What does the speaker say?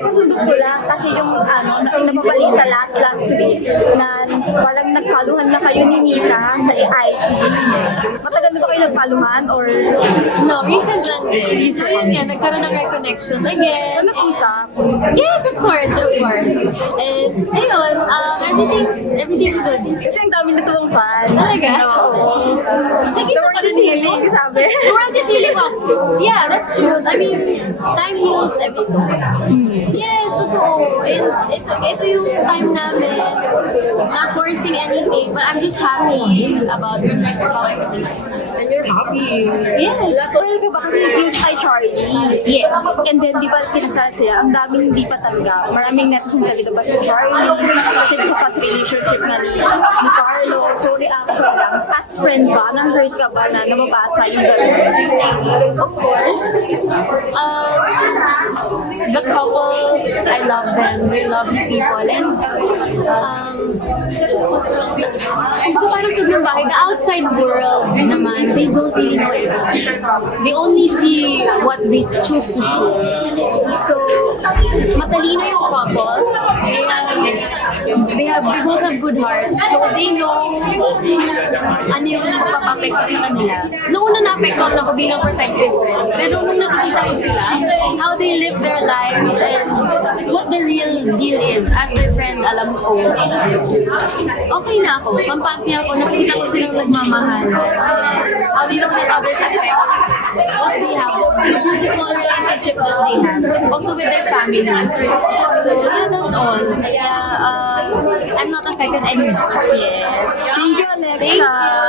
Pinagsusundot ko lang kasi yung ano, na, napabalita last last week na parang nagkaluhan na kayo ni Mika sa IG. Matagal na ba kayo nagpaluhan or No, recent lang din. So yun nga, nagkaroon ng reconnection again. ano nag-usap? Yes, of course, of course. And ayun, um, everything's everything's good. Kasi ang dami na tuwang fan. Talaga? Oo. Sige The na word pala is healing, sabi. The world is healing up. Yeah, that's true. I mean, time heals everything. Yes, totoo. And ito, ito yung time namin. Not forcing anything, but I'm just happy about how everything is. And you're happy. Yes. Last oral ka ba kasi Charlie? Yes. And then, di ba kinasal siya? Ang daming hindi pa talaga. Maraming netizen ka dito ba si Charlie? Kasi sa past relationship nga ni, ni Carlo. So, reaction lang. As friend ba? Nang-hurt ka ba na nababasa yung gano'n? Of course. Love them. They're lovely people. And, um, gusto parang sabi yung bakit, the outside world naman, they don't really know everything. They only see what they choose to show. So, matalino yung couple. They have, they have, they both have good hearts. So, they know ano yung magpapapekto sa kanila. Noong una na-apektuhan ako bilang protective friend, pero nung nakikita ko sila, how they live their lives and deal is, as their friend, alam ko, okay na ako. Kampante ako, nakikita ko silang nagmamahal. How they don't let others affect what they have, the beautiful relationship that they have. Also with their families. So, yeah, that's all. Kaya, uh, I'm not affected anymore. Yes. Thank you, Alexa. Thank you.